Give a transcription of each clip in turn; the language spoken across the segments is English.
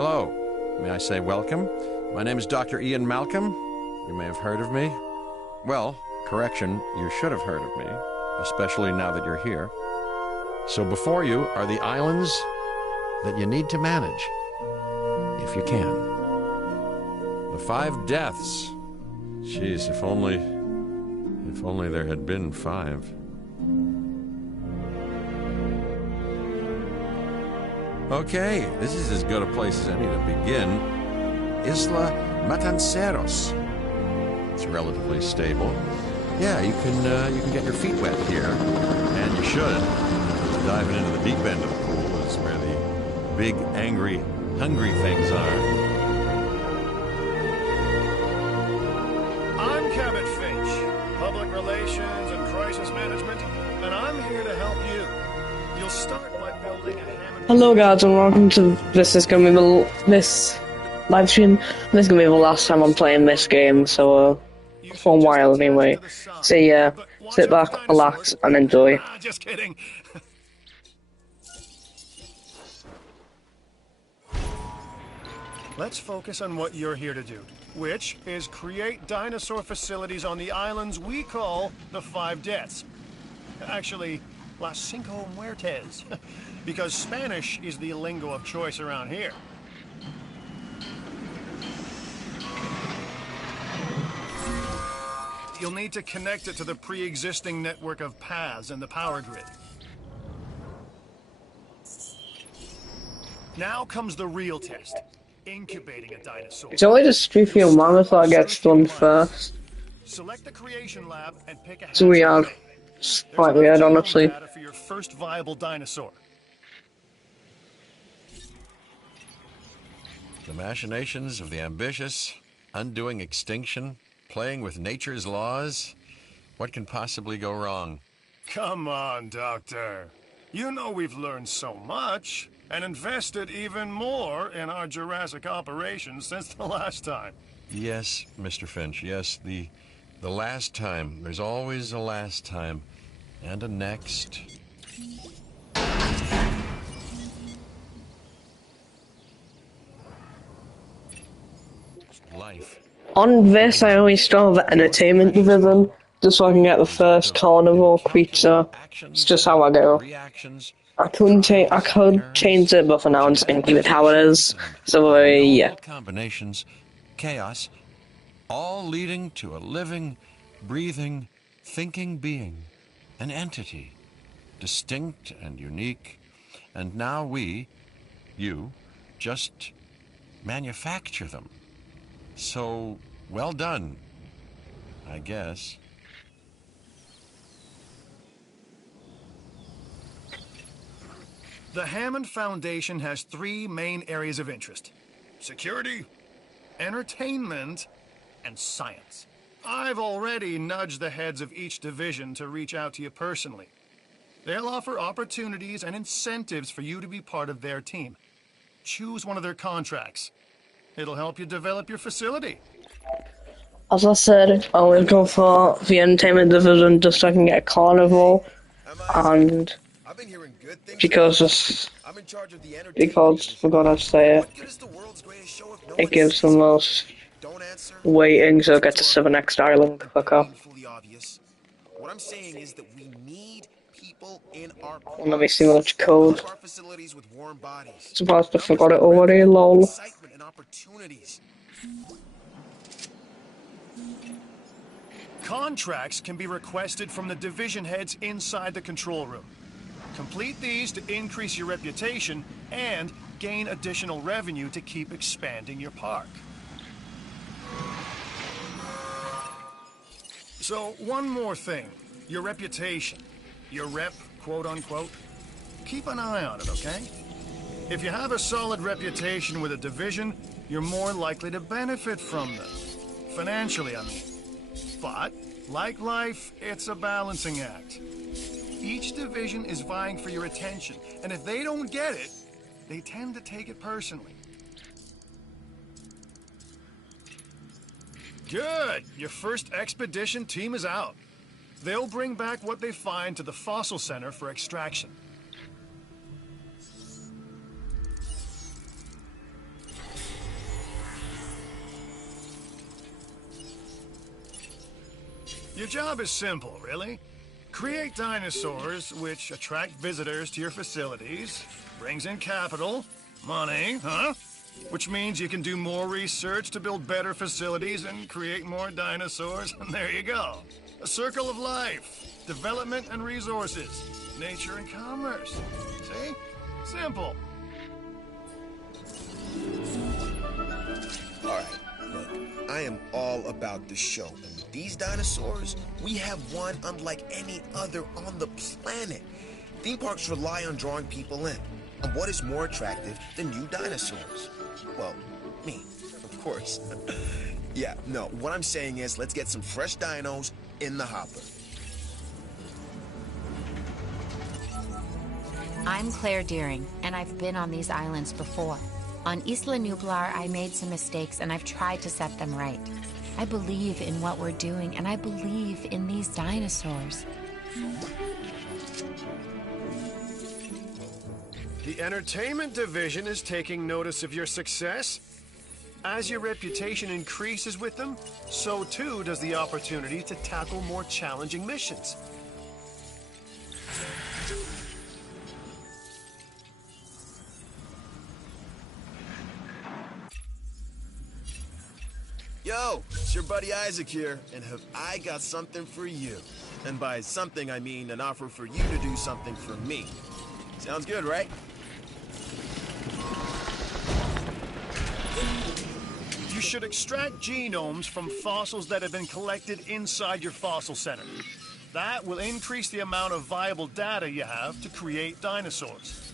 Hello. May I say welcome? My name is Dr. Ian Malcolm. You may have heard of me. Well, correction, you should have heard of me, especially now that you're here. So before you are the islands that you need to manage, if you can. The 5 deaths. Jeez, if only there had been 5. Okay, this is as good a place as any to begin. Isla Matanceros. It's relatively stable. Yeah, you can get your feet wet here, and you should. Diving into the deep end of the pool is where the big, angry, hungry things are. I'm Cabot Finch, Public Relations and Crisis Management, and I'm here to help you. You'll start by building a Hammond... Hello guys and welcome to this live stream. This is gonna be the last time I'm playing this game, so for a while anyway. So yeah, sit back, relax and enjoy. Just kidding. Let's focus on what you're here to do, which is create dinosaur facilities on the islands we call the 5 Deaths. Actually, Las Cinco Muertes, because Spanish is the lingo of choice around here. You'll need to connect it to the pre-existing network of paths in the power grid. Now comes the real test, incubating a dinosaur. It's only the Struthial Mammoth that gets done first. Select the creation lab and pick a It's weird. It's quite weird, honestly. For your first viable dinosaur. The machinations of the ambitious, undoing extinction, playing with nature's laws. What can possibly go wrong? Come on, Doctor. You know we've learned so much and invested even more in our Jurassic operations since the last time. Yes, Mr. Finch, yes, the last time. There's always a last time. And a next. Life. On this, I always start the entertainment division, just so I can get the first carnivore creature. It's just how I go. I could change it, but for now I'm just gonna keep it how it is. So yeah. Combinations, chaos, all leading to a living, breathing, thinking being, an entity, distinct and unique, and now you, just manufacture them. So, well done, I guess. The Hammond Foundation has 3 main areas of interest: security, entertainment, and science. I've already nudged the heads of each division to reach out to you personally. They'll offer opportunities and incentives for you to be part of their team. Choose one of their contracts. It'll help you develop your facility. As I said, I will go for the entertainment division just so I can get a carnivore, and because forgot how to say it, it gives the most waiting, so I get to the next island quicker. What I'm saying is that we need people in our Let me see which code. facilities with warm bodies. Surprised I forgot it already, lol. Excitement and opportunities. Contracts can be requested from the division heads inside the control room. Complete these to increase your reputation and gain additional revenue to keep expanding your park. So, one more thing. Your reputation. Your rep, quote-unquote. Keep an eye on it, okay? If you have a solid reputation with a division, you're more likely to benefit from them. Financially, I mean. But, like life, it's a balancing act. Each division is vying for your attention, and if they don't get it, they tend to take it personally. Good! Your first expedition team is out. They'll bring back what they find to the fossil center for extraction. Your job is simple, really. Create dinosaurs which attract visitors to your facilities, brings in capital, money, huh? Which means you can do more research to build better facilities and create more dinosaurs, and there you go. A circle of life. Development and resources. Nature and commerce. See? Simple. Alright, look, I am all about the show. And with these dinosaurs, we have one unlike any other on the planet. Theme parks rely on drawing people in. And what is more attractive than new dinosaurs? Well, me, of course. Yeah, no, what I'm saying is let's get some fresh dinos in the hopper. I'm Claire Deering, and I've been on these islands before. On Isla Nublar, I made some mistakes, and I've tried to set them right. I believe in what we're doing, and I believe in these dinosaurs. The entertainment division is taking notice of your success. As your reputation increases with them, so too does the opportunity to tackle more challenging missions. Yo, it's your buddy Isaac here, and have I got something for you. And by something, I mean an offer for you to do something for me. Sounds good, right? You should extract genomes from fossils that have been collected inside your fossil center. That will increase the amount of viable data you have to create dinosaurs.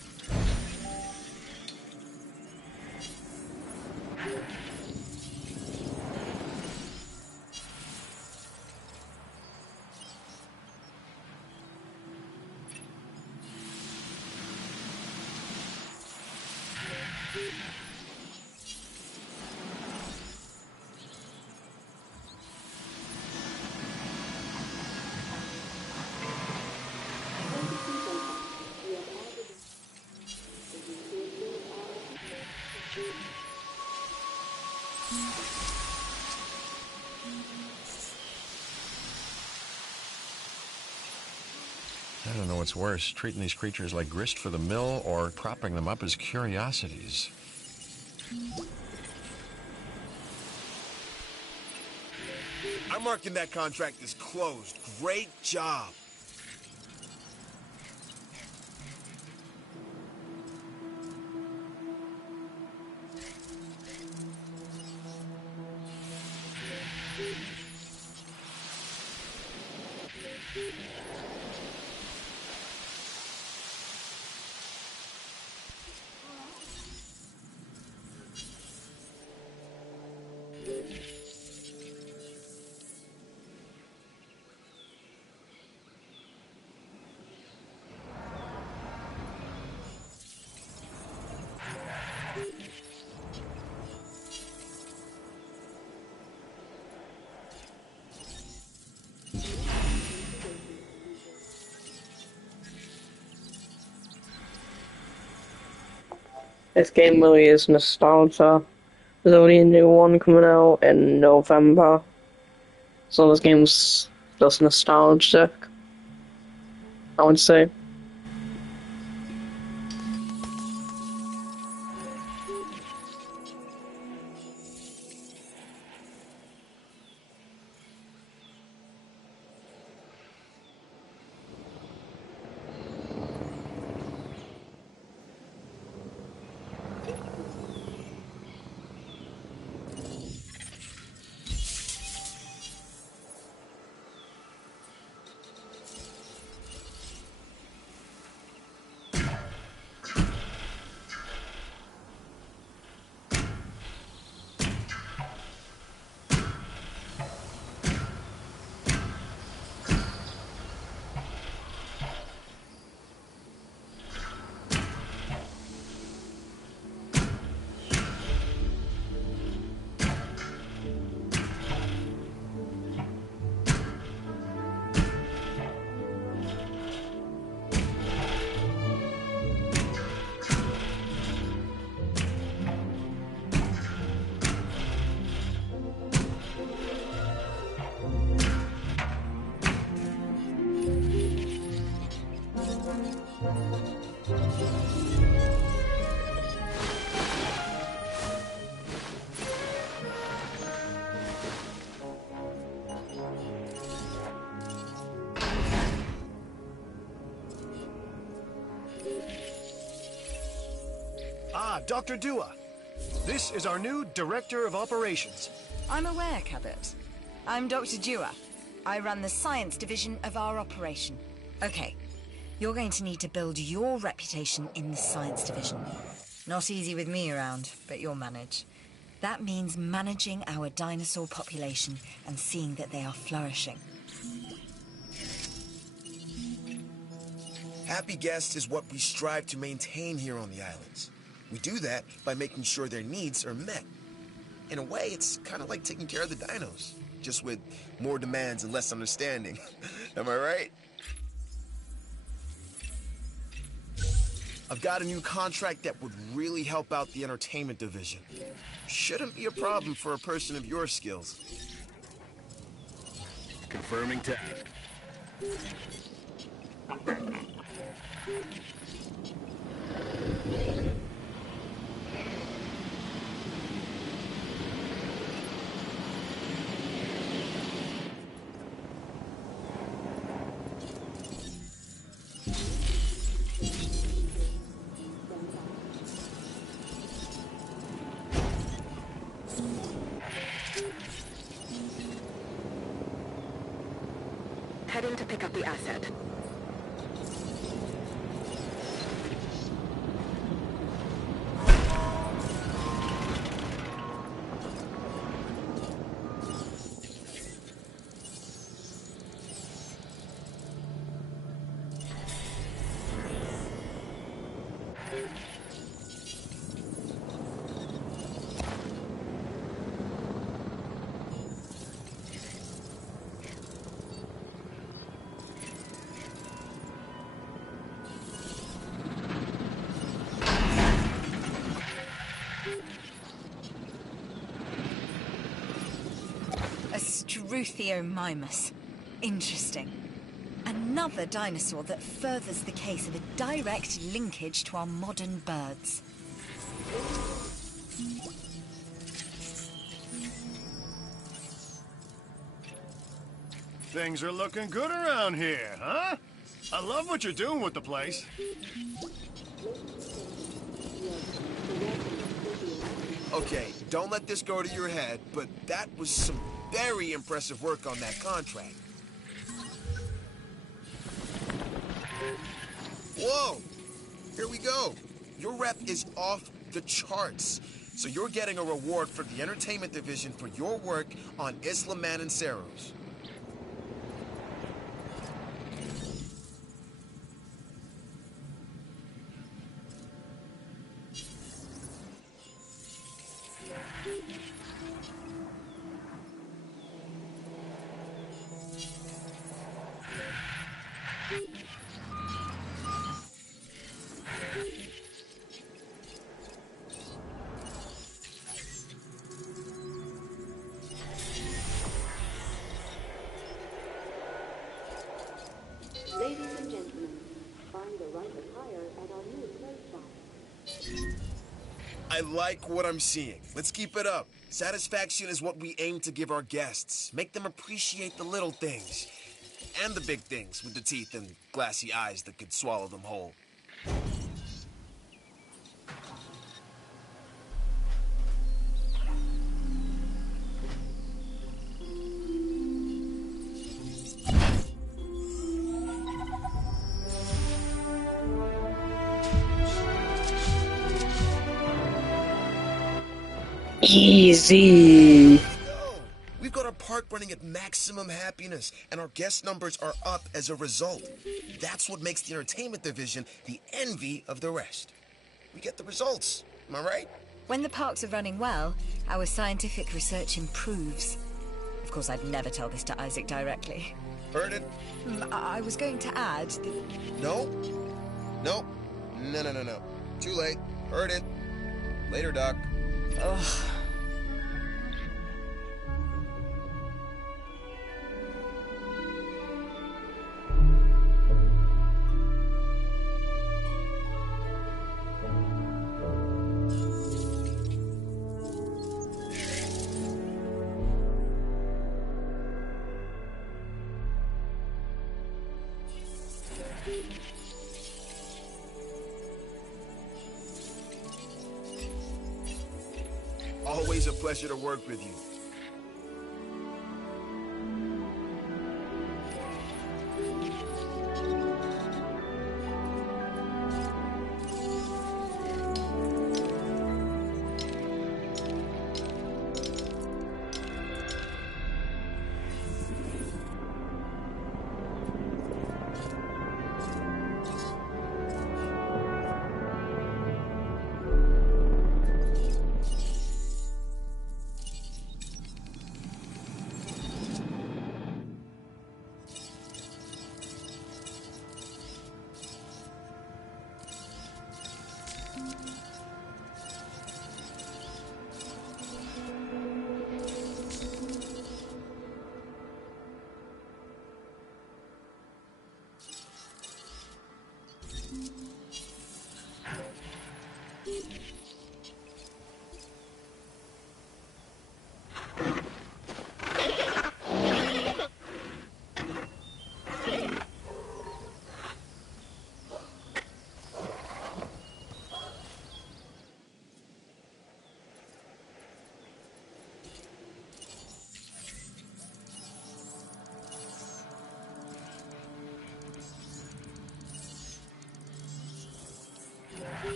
I don't know what's worse, treating these creatures like grist for the mill or propping them up as curiosities. I'm marking that contract as closed. Great job. This game really is nostalgia. There's only a new one coming out in November. So this game's just nostalgic, I would say. Dr. Dua. This is our new Director of Operations. I'm aware, Cabot. I'm Dr. Dua. I run the science division of our operation. Okay, you're going to need to build your reputation in the science division. Not easy with me around, but you'll manage. That means managing our dinosaur population and seeing that they are flourishing. Happy guests is what we strive to maintain here on the islands. We do that by making sure their needs are met. In a way, it's kind of like taking care of the dinos, just with more demands and less understanding. Am I right? I've got a new contract that would really help out the entertainment division. Shouldn't be a problem for a person of your skills. Confirming task. Heading to pick up the asset. A Struthiomimus. Interesting. Another dinosaur that furthers the case of a direct linkage to our modern birds. Things are looking good around here, huh? I love what you're doing with the place. Okay, don't let this go to your head, but that was some very impressive work on that contract. Whoa! Here we go. Your rep is off the charts. So you're getting a reward for the entertainment division for your work on Isla Mananceros. Ladies and gentlemen, find the right attire at our new clothes shop. I like what I'm seeing. Let's keep it up. Satisfaction is what we aim to give our guests. Make them appreciate the little things. And the big things with the teeth and glassy eyes that could swallow them whole. Easy. We've got our park running at maximum happiness, and our guest numbers are up as a result. That's what makes the entertainment division the envy of the rest. We get the results. Am I right? When the parks are running well, our scientific research improves. Of course, I'd never tell this to Isaac directly. Heard it? I was going to add that... No? No. No. Too late. Heard it. Later, Doc. Ugh. always a pleasure to work with you.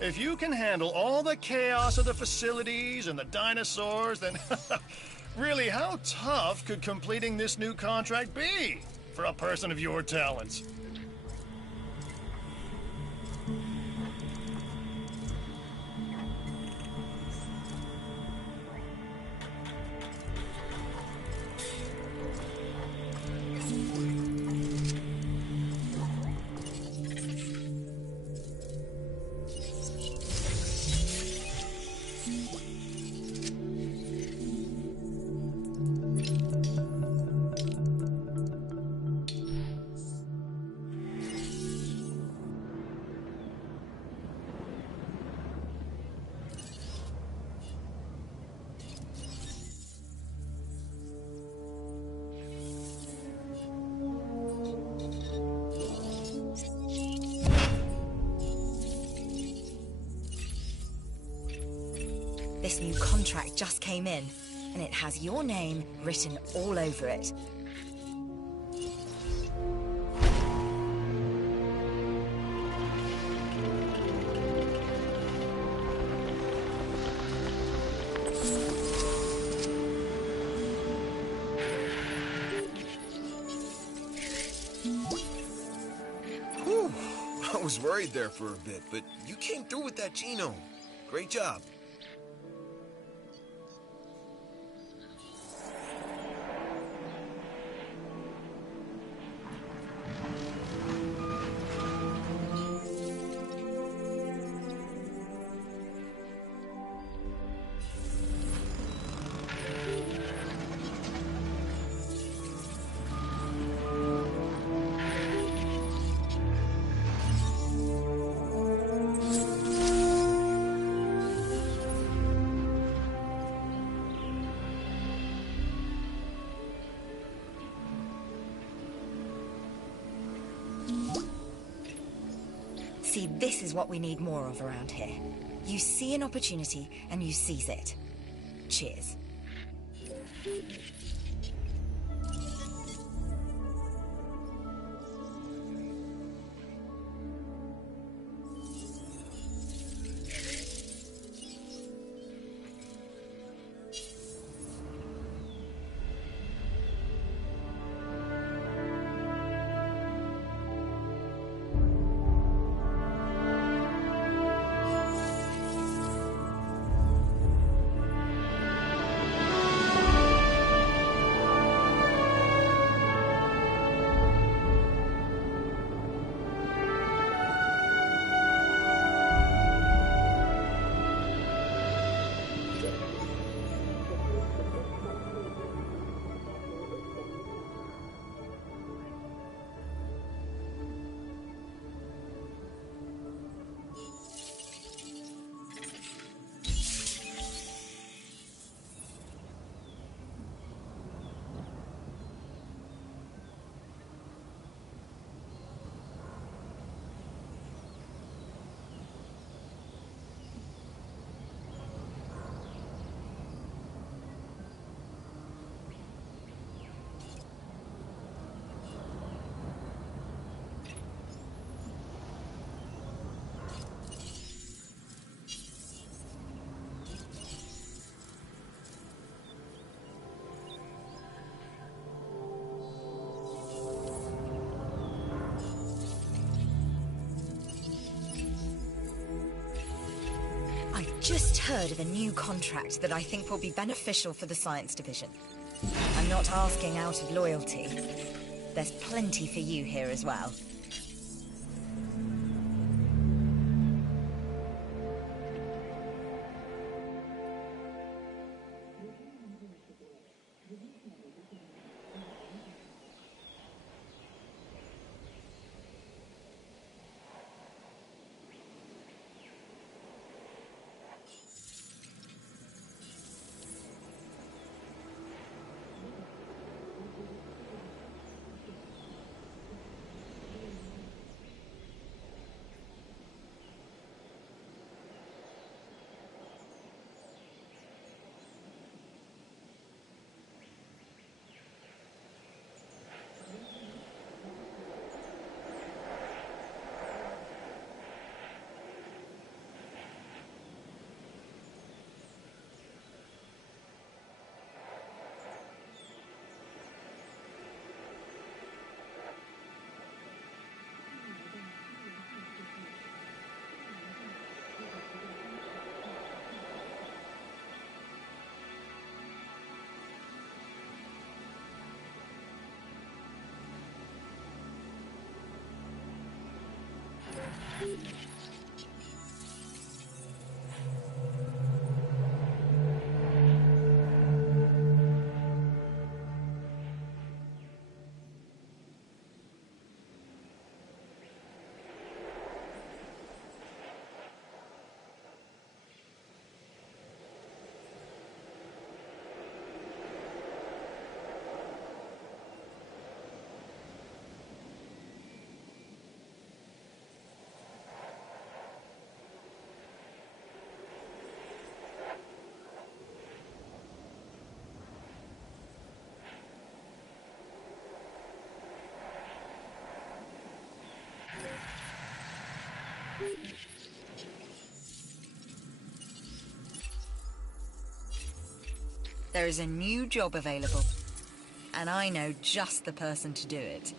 If you can handle all the chaos of the facilities and the dinosaurs, then really, how tough could completing this new contract be for a person of your talents? This new contract just came in, and it has your name written all over it. Whew. I was worried there for a bit, but you came through with that genome. Great job. See, this is what we need more of around here. You see an opportunity and you seize it. Cheers. Just heard of a new contract that I think will be beneficial for the science division. I'm not asking out of loyalty. There's plenty for you here as well. There is a new job available, and I know just the person to do it.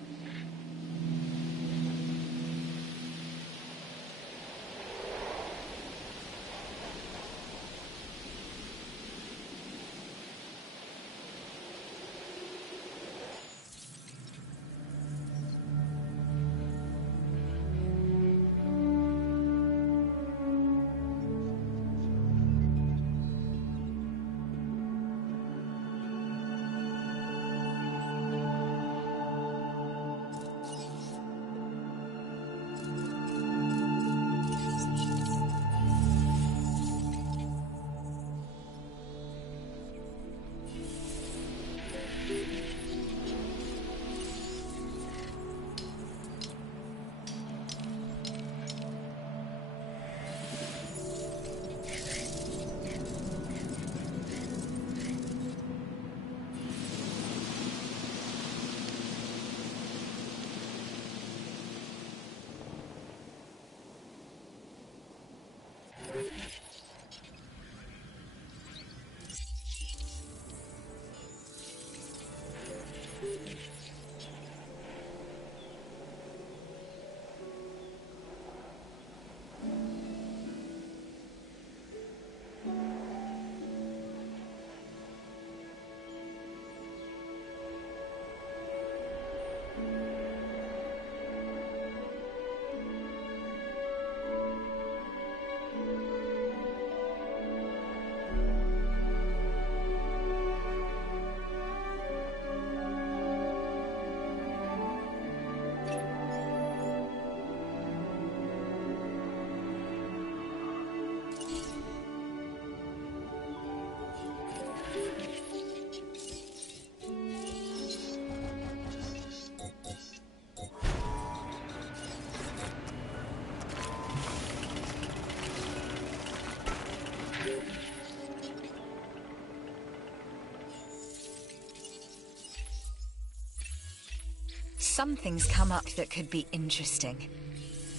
Something's come up that could be interesting.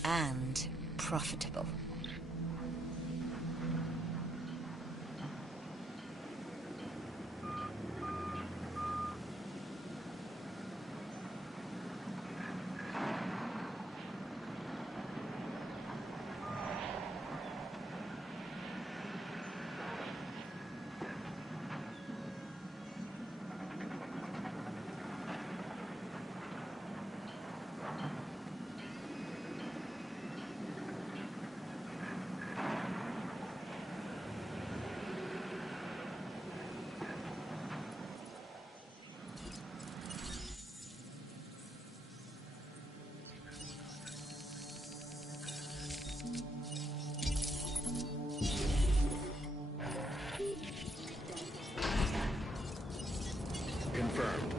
And profitable. Confirmed.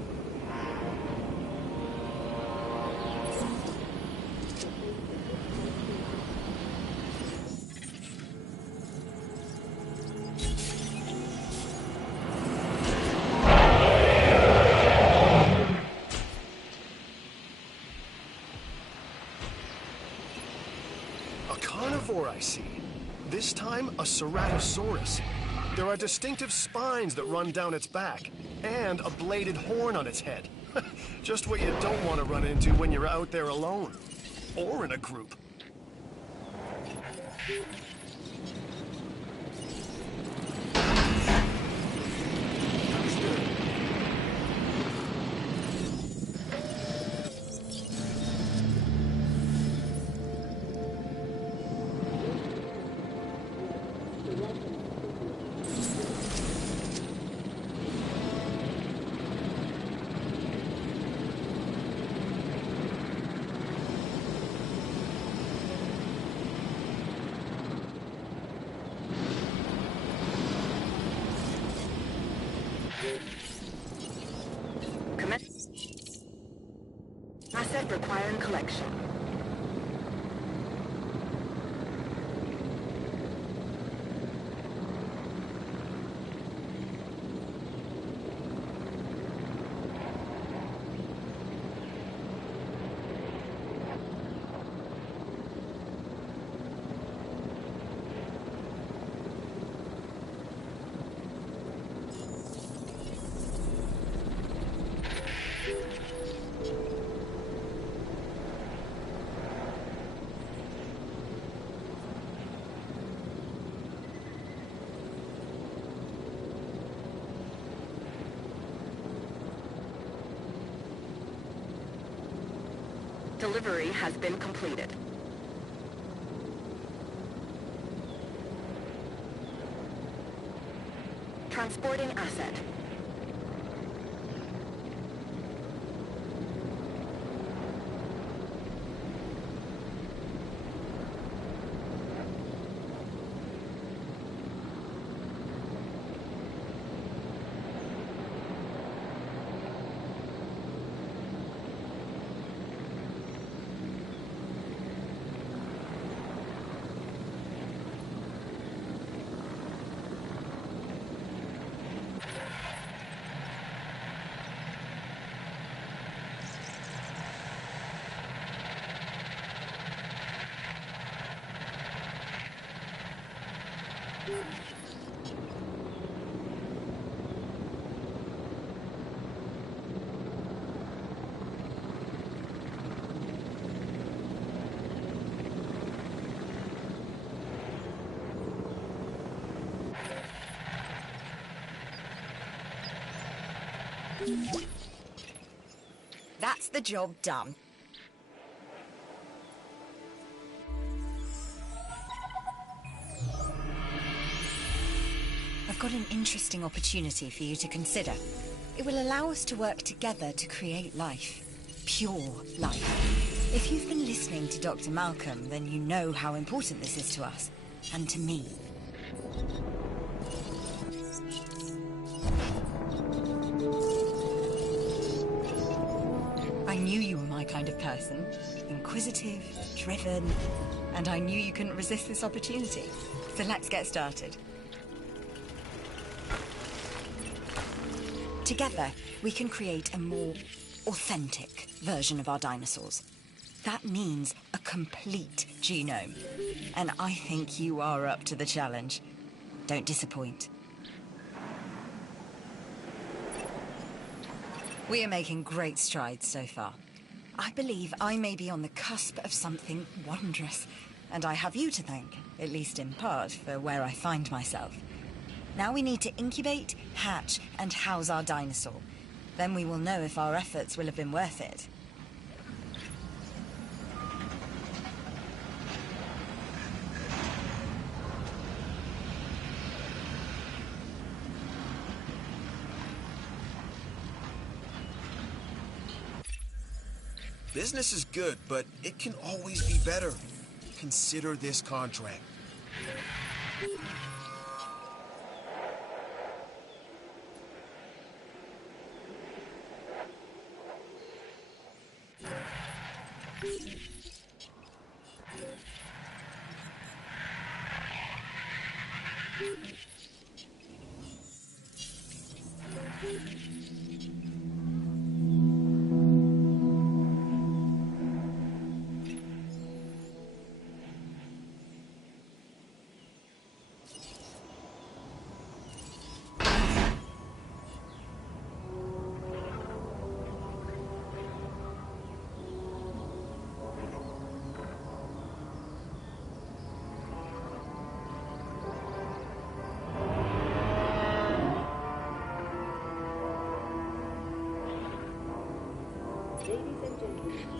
A carnivore, I see. This time, a Ceratosaurus. There are distinctive spines that run down its back, and a bladed horn on its head. Just what you don't want to run into when you're out there alone. Or in a group. Asset requiring collection. Delivery has been completed. Transporting asset. That's the job done. I've got an interesting opportunity for you to consider. It will allow us to work together to create life. Pure life. If you've been listening to Dr. Malcolm, then you know how important this is to us. And to me. I knew you were my kind of person. Inquisitive, driven, and I knew you couldn't resist this opportunity. So let's get started. Together, we can create a more authentic version of our dinosaurs. That means a complete genome. And I think you are up to the challenge. Don't disappoint. We are making great strides so far. I believe I may be on the cusp of something wondrous, and I have you to thank, at least in part, for where I find myself. Now we need to incubate, hatch, and house our dinosaur. Then we will know if our efforts will have been worth it. Business is good, but it can always be better. Consider this contract.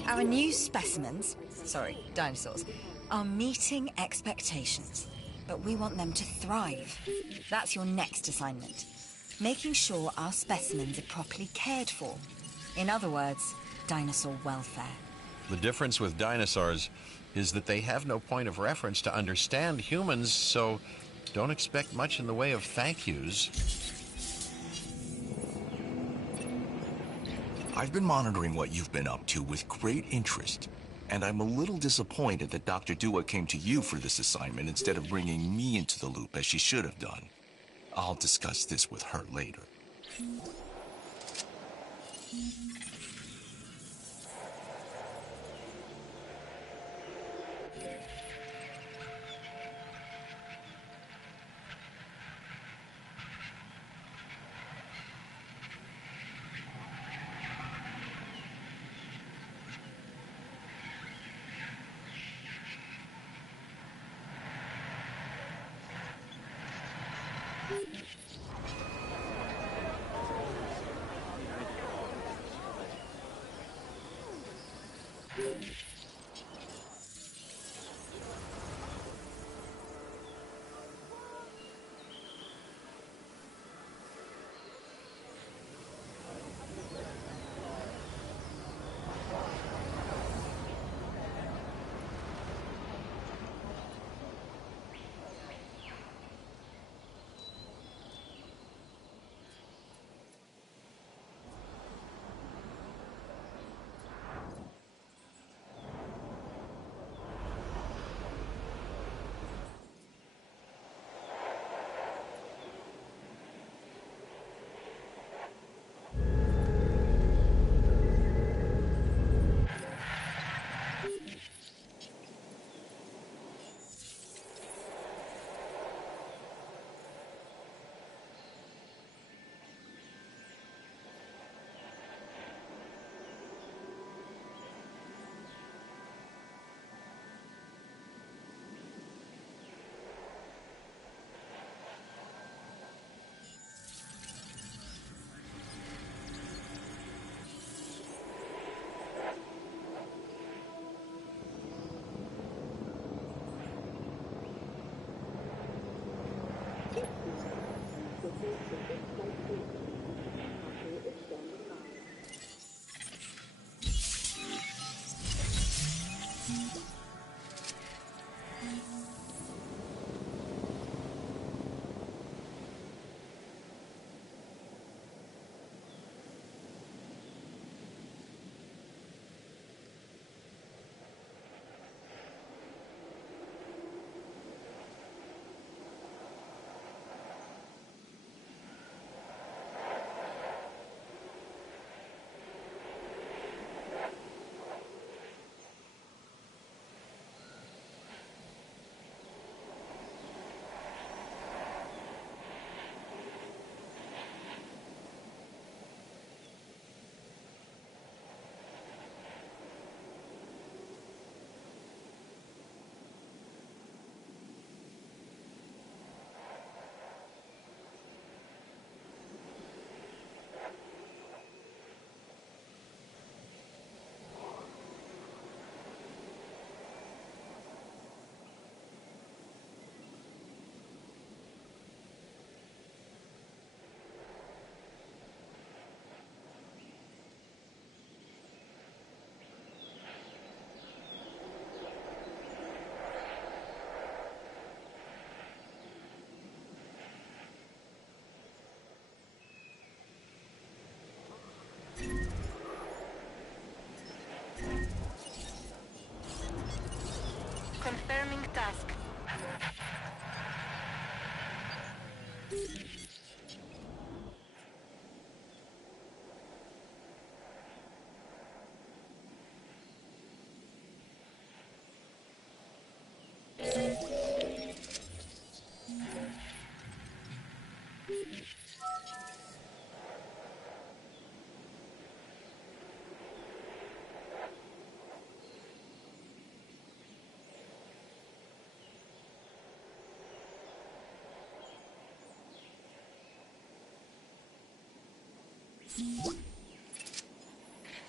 Our new specimens, dinosaurs, are meeting expectations. But we want them to thrive. That's your next assignment. Making sure our specimens are properly cared for. In other words, dinosaur welfare. The difference with dinosaurs is that they have no point of reference to understand humans, so don't expect much in the way of thank yous. I've been monitoring what you've been up to with great interest, and I'm a little disappointed that Dr. Dua came to you for this assignment instead of bringing me into the loop as she should have done. I'll discuss this with her later. Confirming task.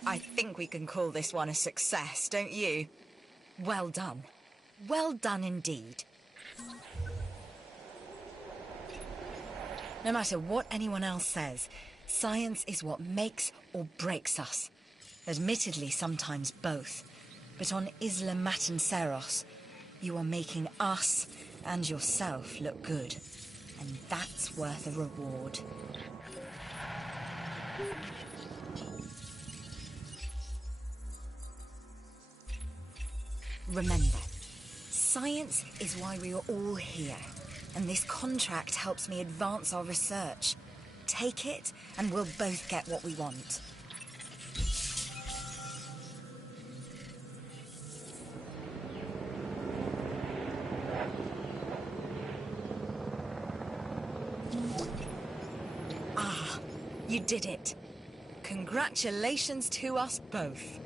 I think we can call this one a success, don't you? Well done. Well done indeed. No matter what anyone else says, science is what makes or breaks us. Admittedly, sometimes both. But on Isla Matanceros, you are making us and yourself look good. And that's worth a reward. Remember, science is why we are all here, and this contract helps me advance our research. Take it, and we'll both get what we want. Ah, you did it. Congratulations to us both.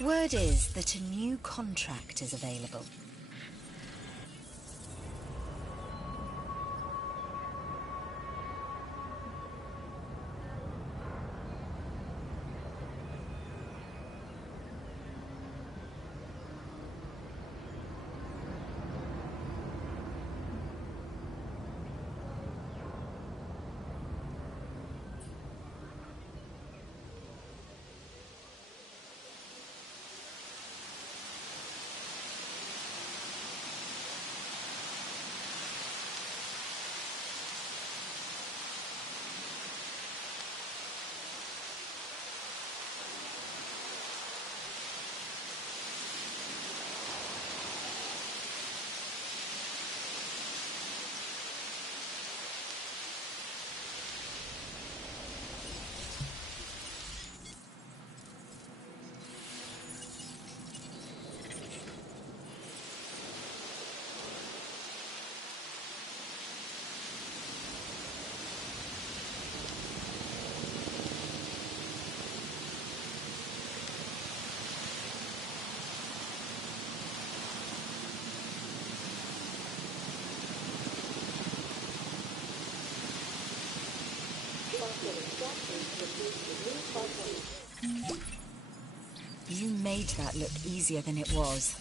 Word is that a new contract is available. You made that look easier than it was.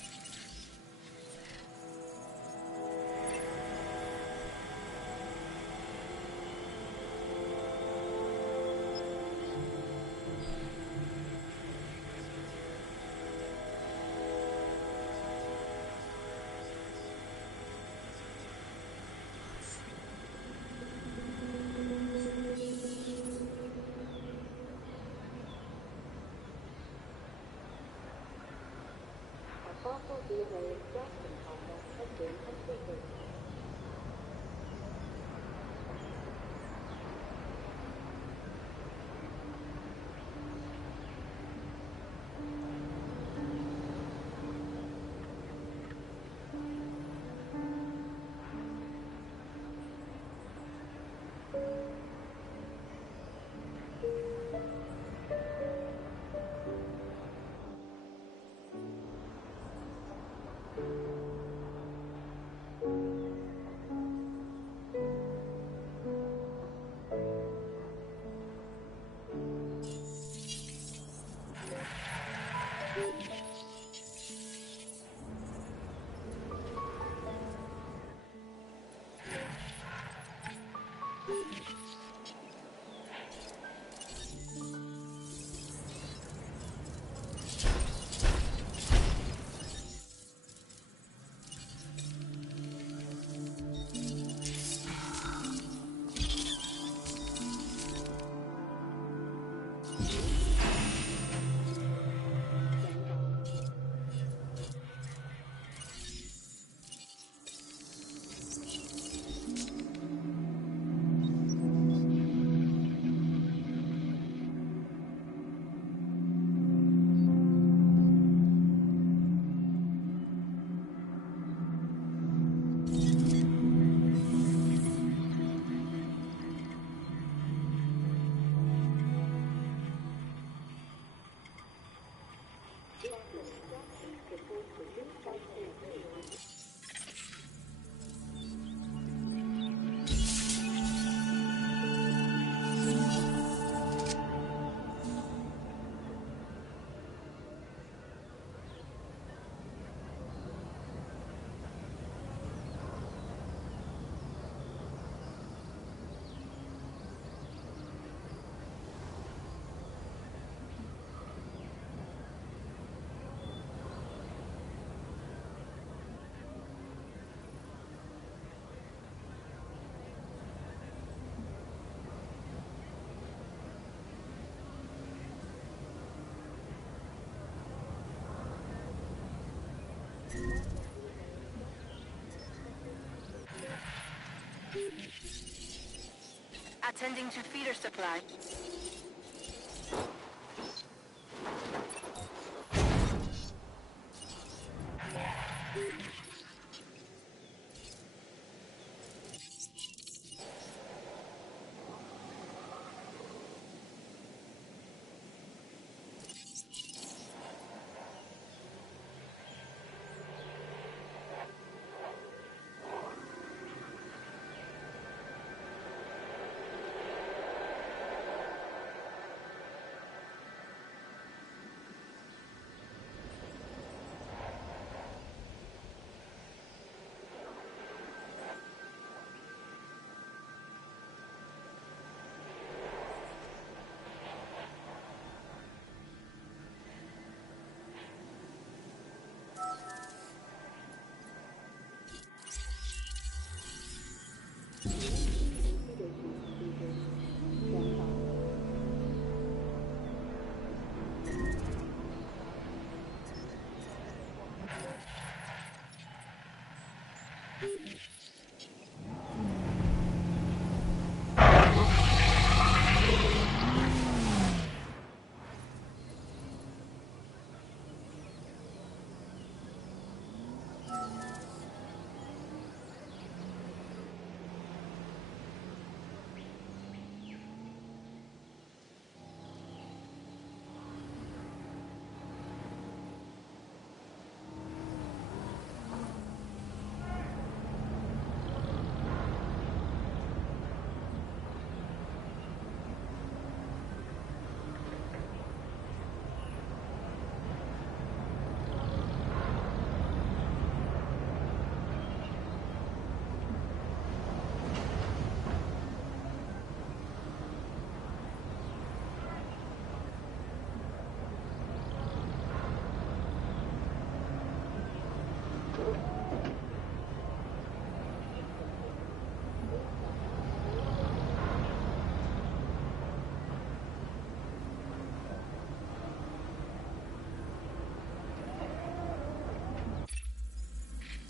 Attending to feeder supply.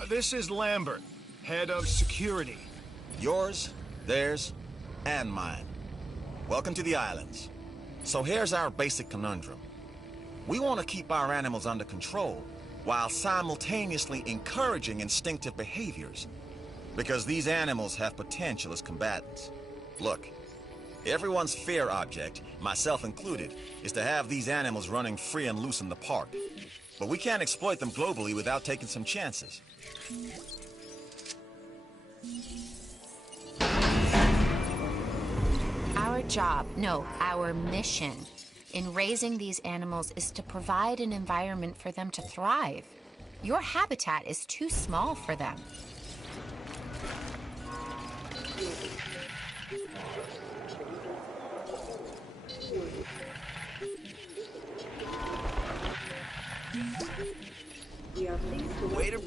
This is Lambert, head of security. Yours, theirs, and mine. Welcome to the islands. So here's our basic conundrum. We want to keep our animals under control while simultaneously encouraging instinctive behaviors, because these animals have potential as combatants. Look, everyone's fear object, myself included, is to have these animals running free and loose in the park. But we can't exploit them globally without taking some chances. Our job, no, our mission in raising these animals is to provide an environment for them to thrive. Your habitat is too small for them.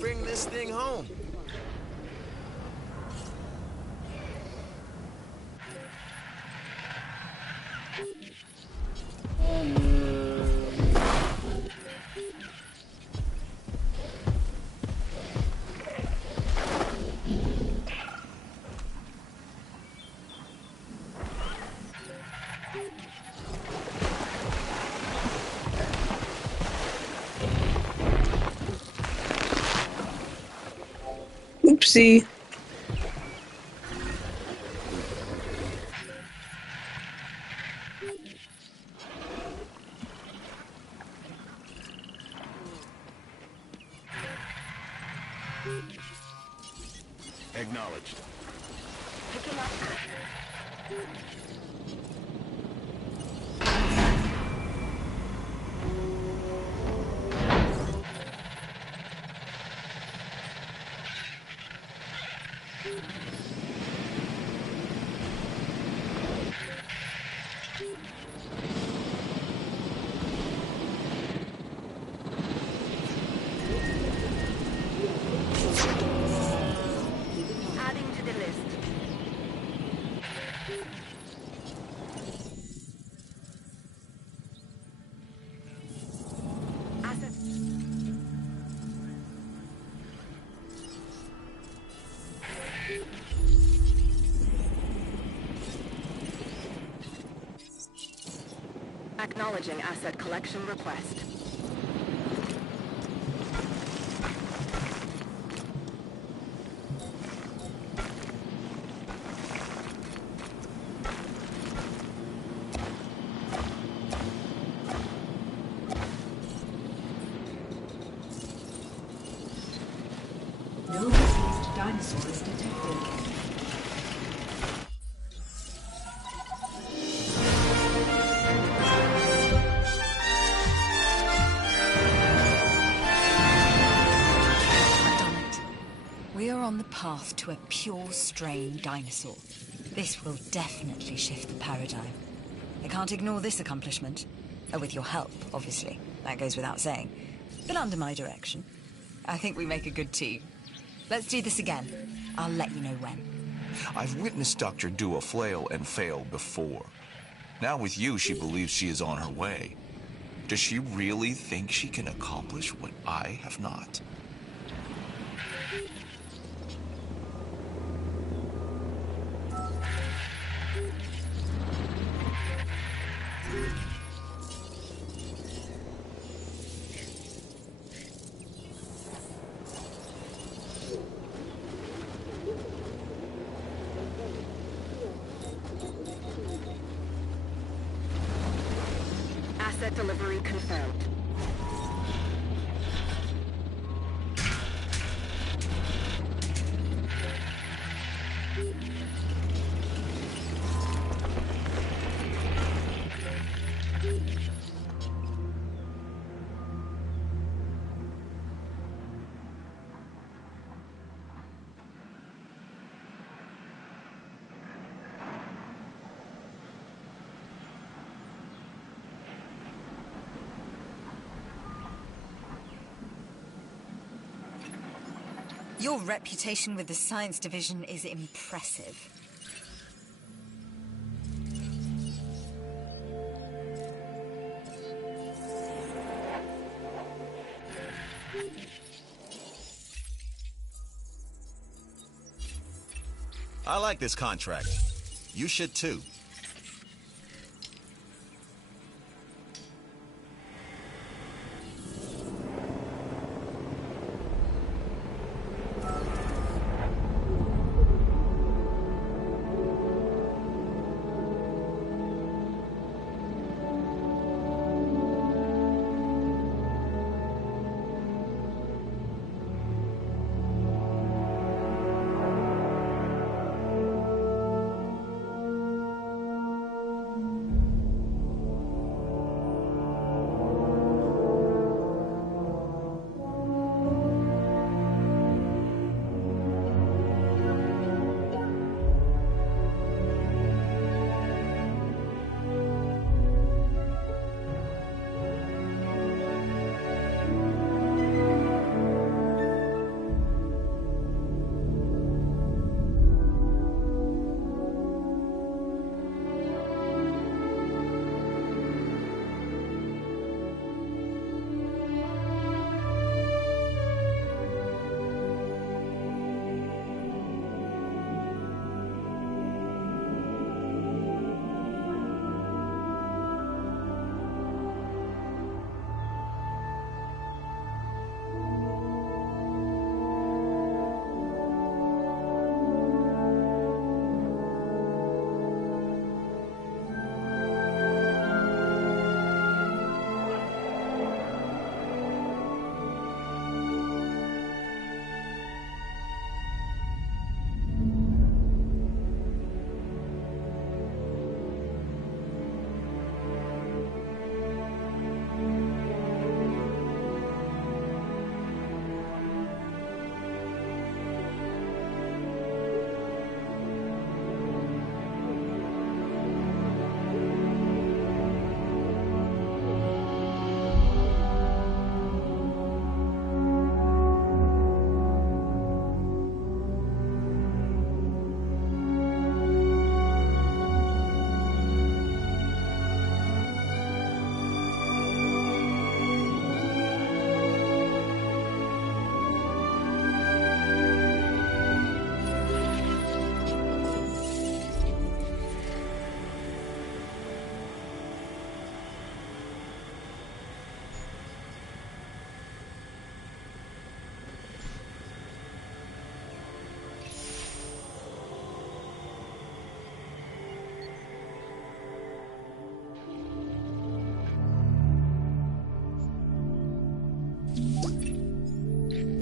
bring this thing home. Oopsie. Acknowledged. Picking up. Adding to the list. Asset. Acknowledging asset collection request. No diseased dinosaurs detected. Done it. We are on the path to a pure strain dinosaur. This will definitely shift the paradigm. I can't ignore this accomplishment. With your help, obviously. That goes without saying. But under my direction. I think we make a good team. Let's do this again. I'll let you know when. I've witnessed Dr. Dua flail and fail before. Now with you, she believes she is on her way. Does she really think she can accomplish what I have not? Asset delivery confirmed. Your reputation with the science division is impressive. I like this contract. You should too.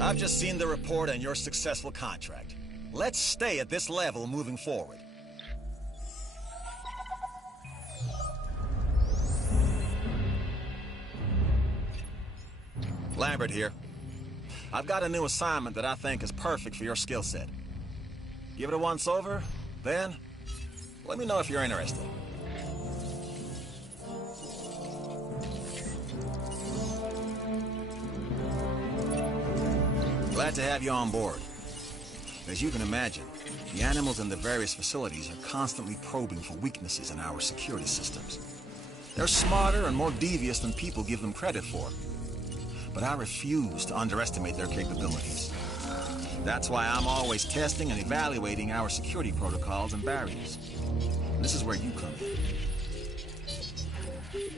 I've just seen the report on your successful contract. Let's stay at this level moving forward. Lambert here. I've got a new assignment that I think is perfect for your skill set. Give it a once-over, then let me know if you're interested. Glad to have you on board. As you can imagine, the animals in the various facilities are constantly probing for weaknesses in our security systems. They're smarter and more devious than people give them credit for. But I refuse to underestimate their capabilities. That's why I'm always testing and evaluating our security protocols and barriers. This is where you come in.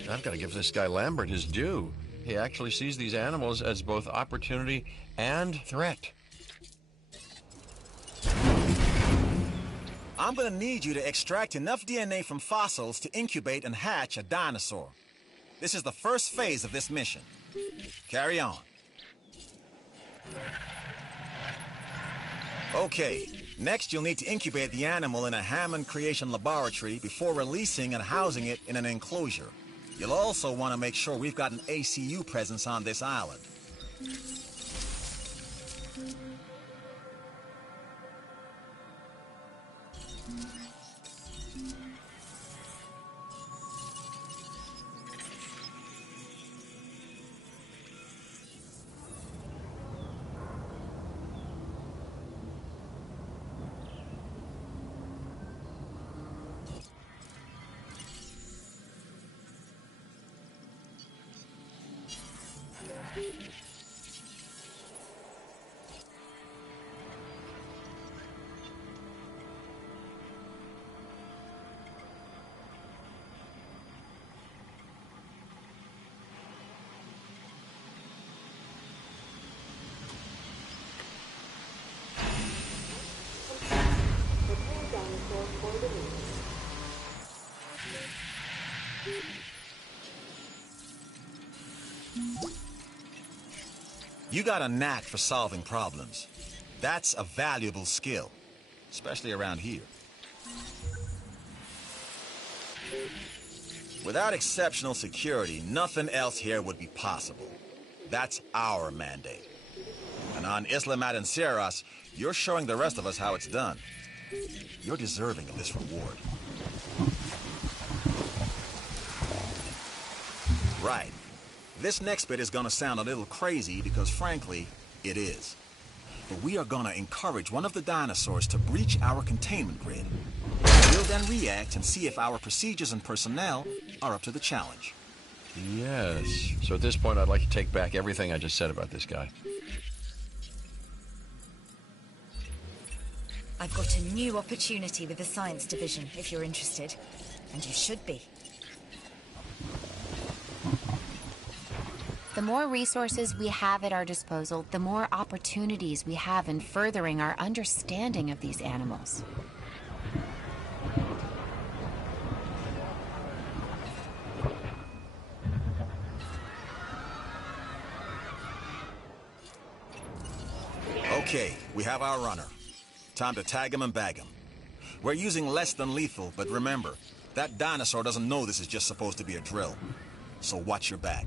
I've got to give this guy Lambert his due. He actually sees these animals as both opportunity and threat. I'm gonna need you to extract enough DNA from fossils to incubate and hatch a dinosaur. This is the first phase of this mission. Carry on. Okay, next you'll need to incubate the animal in a Hammond creation laboratory before releasing and housing it in an enclosure. You'll also want to make sure we've got an ACU presence on this island. You got a knack for solving problems. That's a valuable skill, especially around here. Without exceptional security, nothing else here would be possible. That's our mandate. And on Isla Madanceras, you're showing the rest of us how it's done. You're deserving of this reward. Right. This next bit is gonna sound a little crazy because, frankly, it is. But we are gonna encourage one of the dinosaurs to breach our containment grid. We'll then react and see if our procedures and personnel are up to the challenge. Yes. So at this point, I'd like to take back everything I just said about this guy. I've got a new opportunity with the Science Division, if you're interested. And you should be. The more resources we have at our disposal, the more opportunities we have in furthering our understanding of these animals. Okay, we have our runner. Time to tag him and bag him. We're using less than lethal, but remember, that dinosaur doesn't know this is just supposed to be a drill. So watch your back.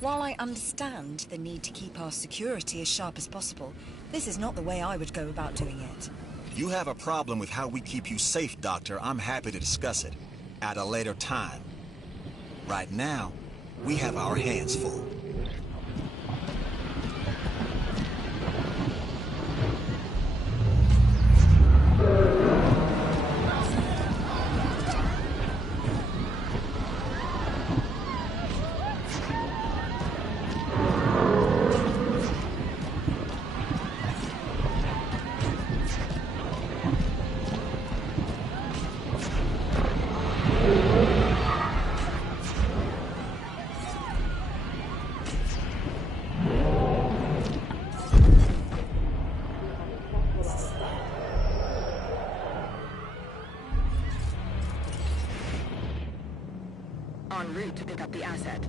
While I understand the need to keep our security as sharp as possible, this is not the way I would go about doing it. You have a problem with how we keep you safe, Doctor. I'm happy to discuss it at a later time. Right now, we have our hands full. En route to pick up the asset.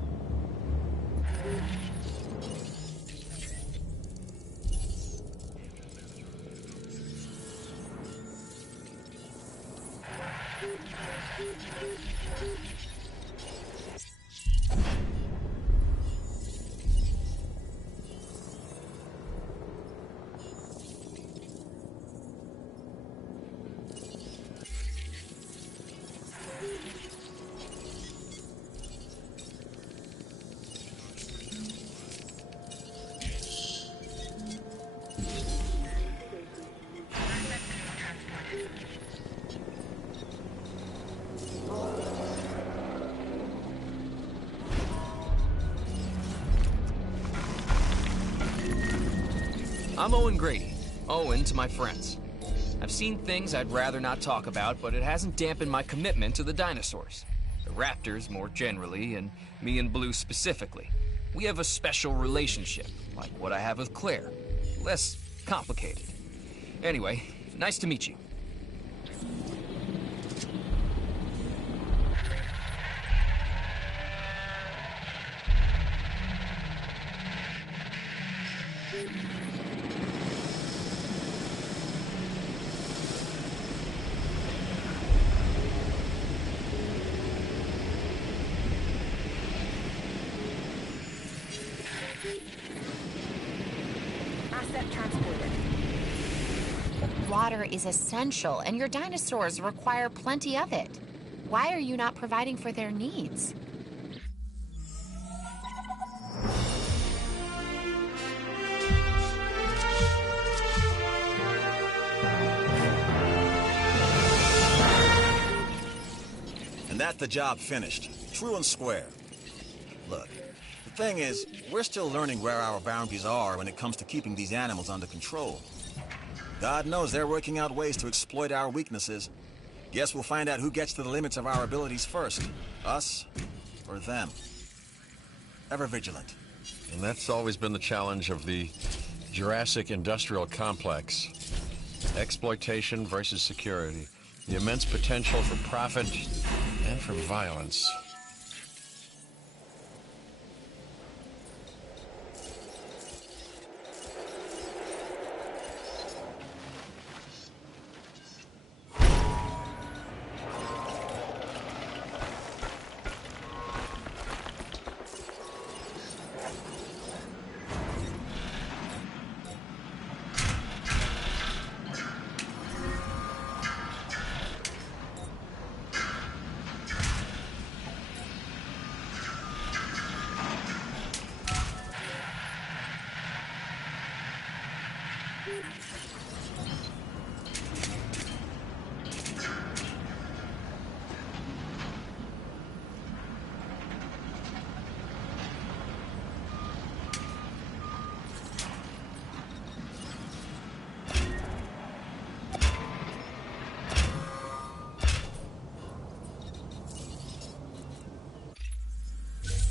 I'm Owen Grady. Owen to my friends. I've seen things I'd rather not talk about, but it hasn't dampened my commitment to the dinosaurs. The raptors more generally, and me and Blue specifically. We have a special relationship, like what I have with Claire. Less complicated. Anyway, nice to meet you. Asset transported. Water is essential, and your dinosaurs require plenty of it. Why are you not providing for their needs? And that's the job finished. True and square. Look, the thing is, we're still learning where our boundaries are when it comes to keeping these animals under control. God knows they're working out ways to exploit our weaknesses. Guess we'll find out who gets to the limits of our abilities first. Us or them. Ever vigilant. And that's always been the challenge of the Jurassic industrial complex. Exploitation versus security. The immense potential for profit and for violence.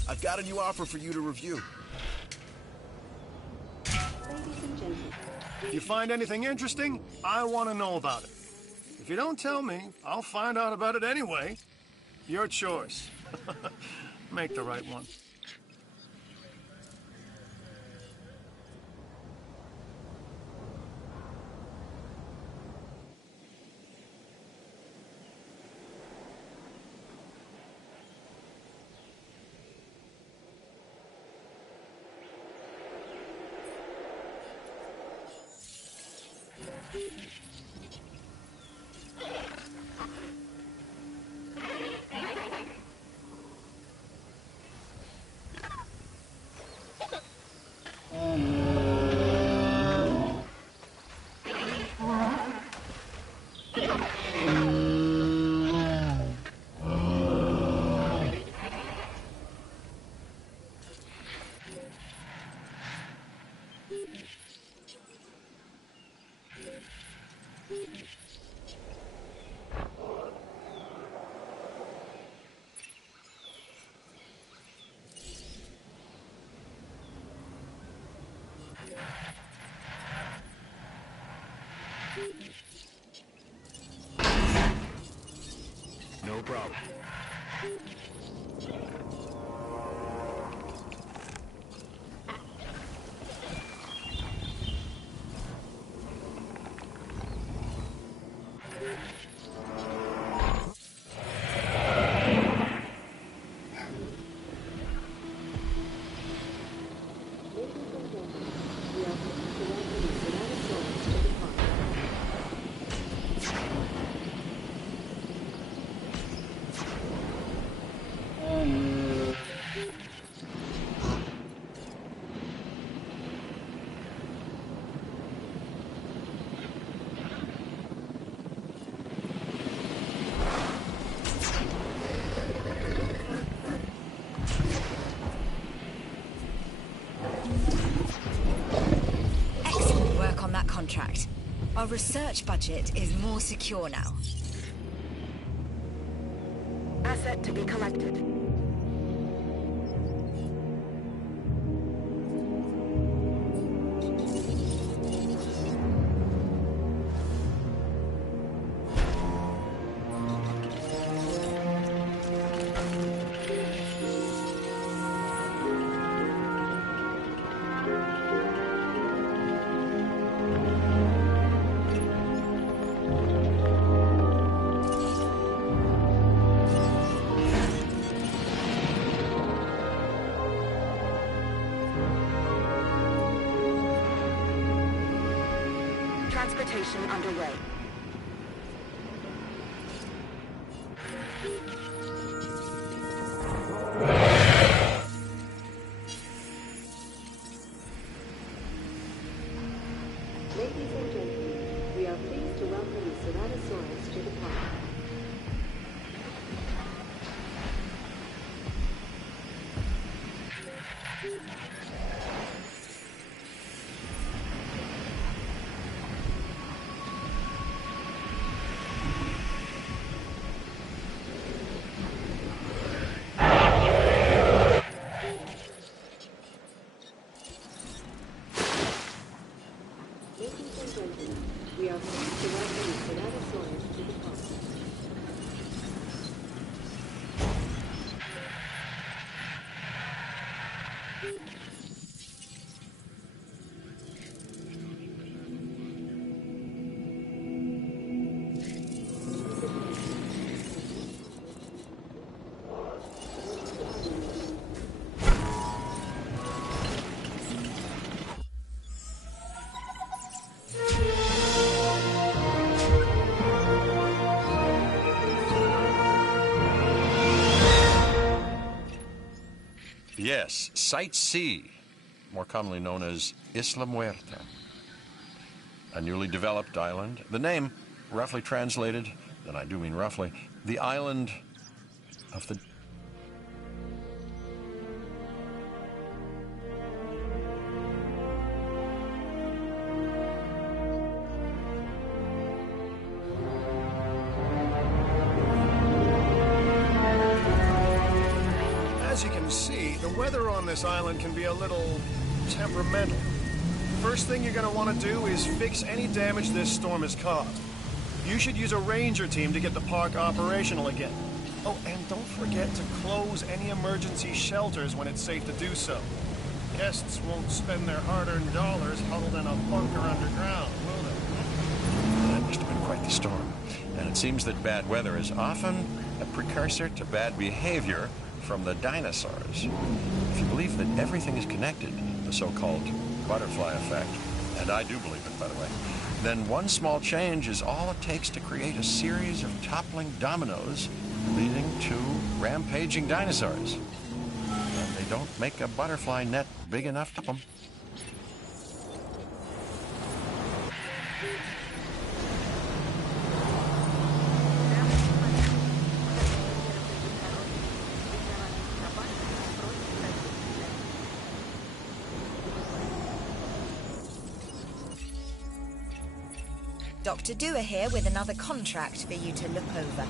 I've got a new offer for you to review. Ladies and gentlemen. You find anything interesting? I want to know about it. If you don't tell me, I'll find out about it anyway. Your choice. Make the right one. No problem. research budget is more secure now. Asset to be collected. Transportation underway. Ladies and gentlemen, we are pleased to welcome the Ceratosaurus to the park. Ladies and gentlemen, we are pleased to welcome the Ceratosaurus to the park. Yes, Site C, more commonly known as Isla Muerta, a newly developed island. The name, roughly translated, and I do mean roughly, the island of the... As you can see, the weather on this island can be a little temperamental. First thing you're going to want to do is fix any damage this storm has caused. You should use a ranger team to get the park operational again. Oh, and don't forget to close any emergency shelters when it's safe to do so. Guests won't spend their hard-earned dollars huddled in a bunker underground, will they? That must have been quite the storm. And it seems that bad weather is often a precursor to bad behavior from the dinosaurs. If you believe that everything is connected, the so-called butterfly effect, and I do believe it, by the way, then one small change is all it takes to create a series of toppling dominoes leading to rampaging dinosaurs. And they don't make a butterfly net big enough to stop them. Dr. Dua here with another contract for you to look over.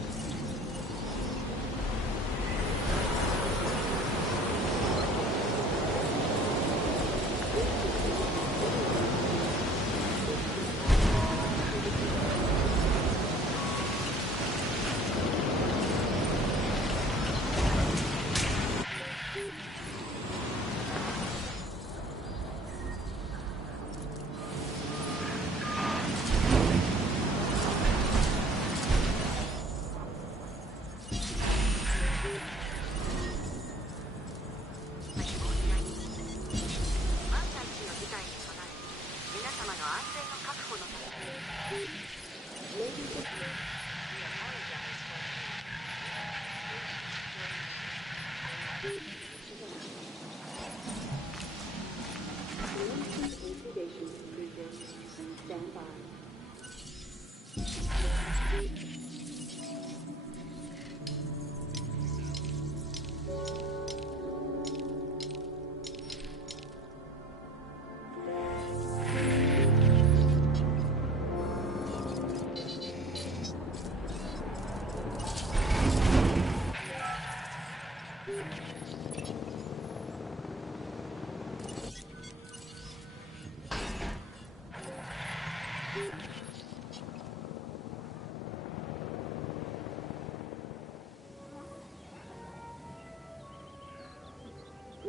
Stand by.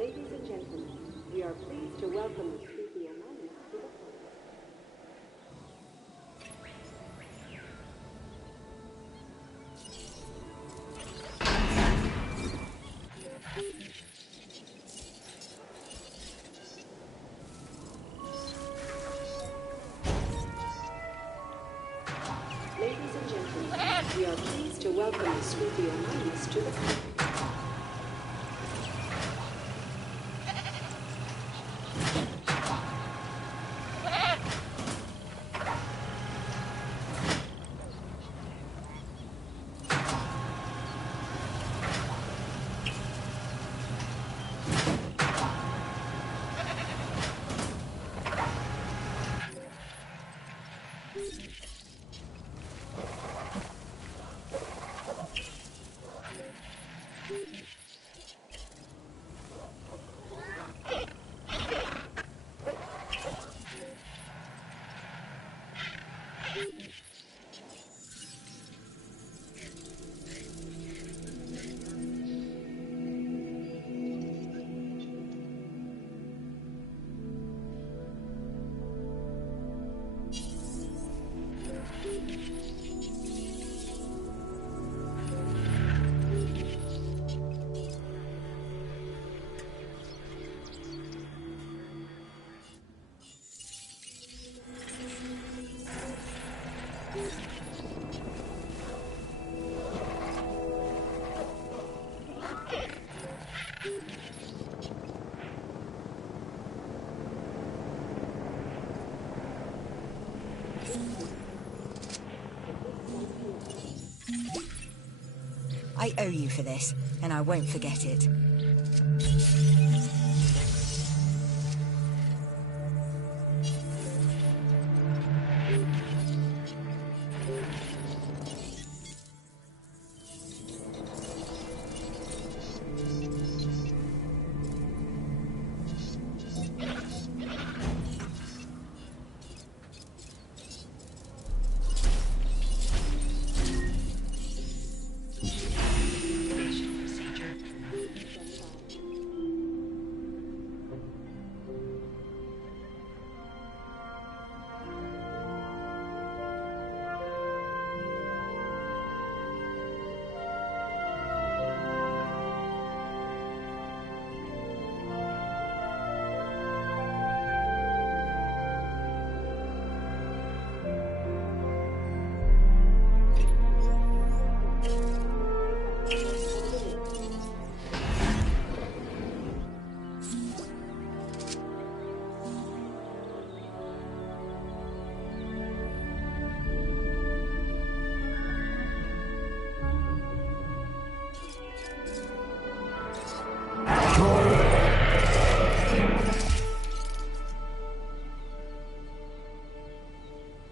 Ladies and gentlemen, we are pleased to welcome the Studio Minus to the park. Ladies and gentlemen, we are pleased to welcome the Studio Minus to the park. I owe you for this, and I won't forget it.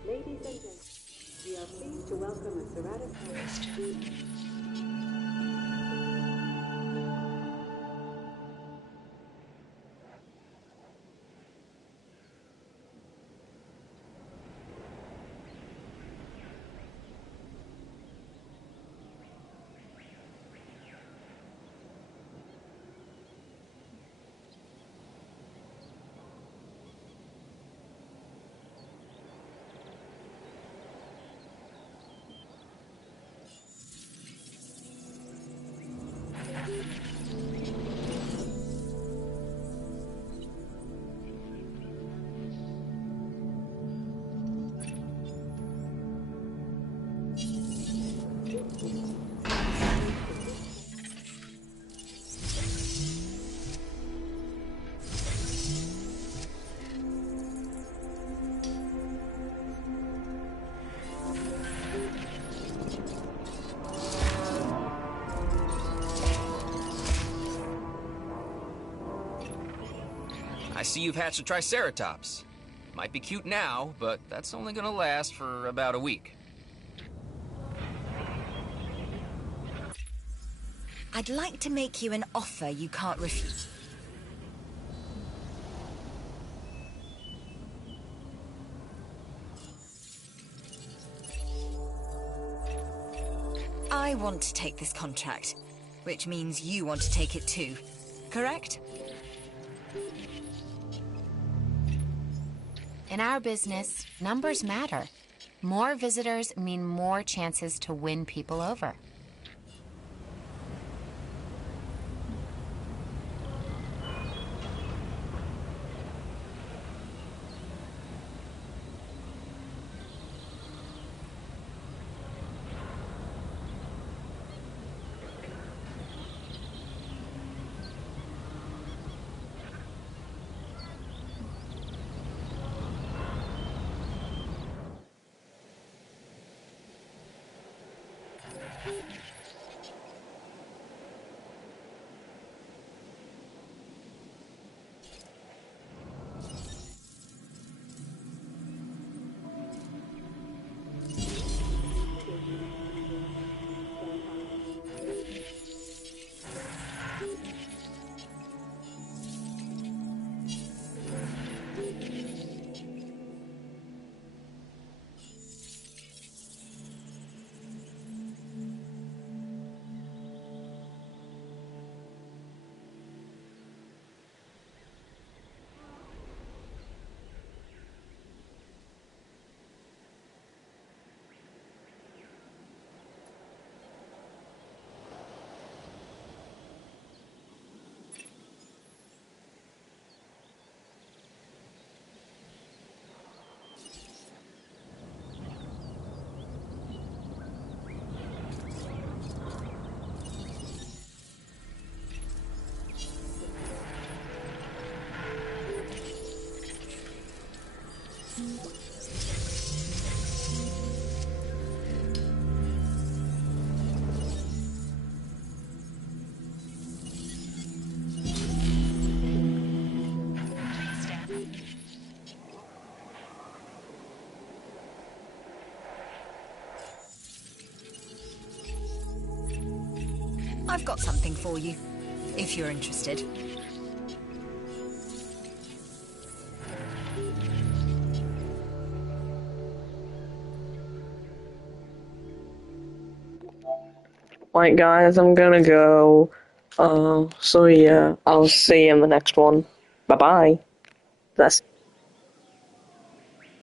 Ladies and gentlemen, we are pleased to welcome the Jurassic. I see you've hatched a Triceratops. Might be cute now, but that's only gonna last for about a week. I'd like to make you an offer you can't refuse. I want to take this contract, which means you want to take it too, correct? In our business, numbers matter. More visitors mean more chances to win people over. I've got something for you, if you're interested. Right, guys, I'm gonna go. So yeah, I'll see you in the next one. Bye bye. That's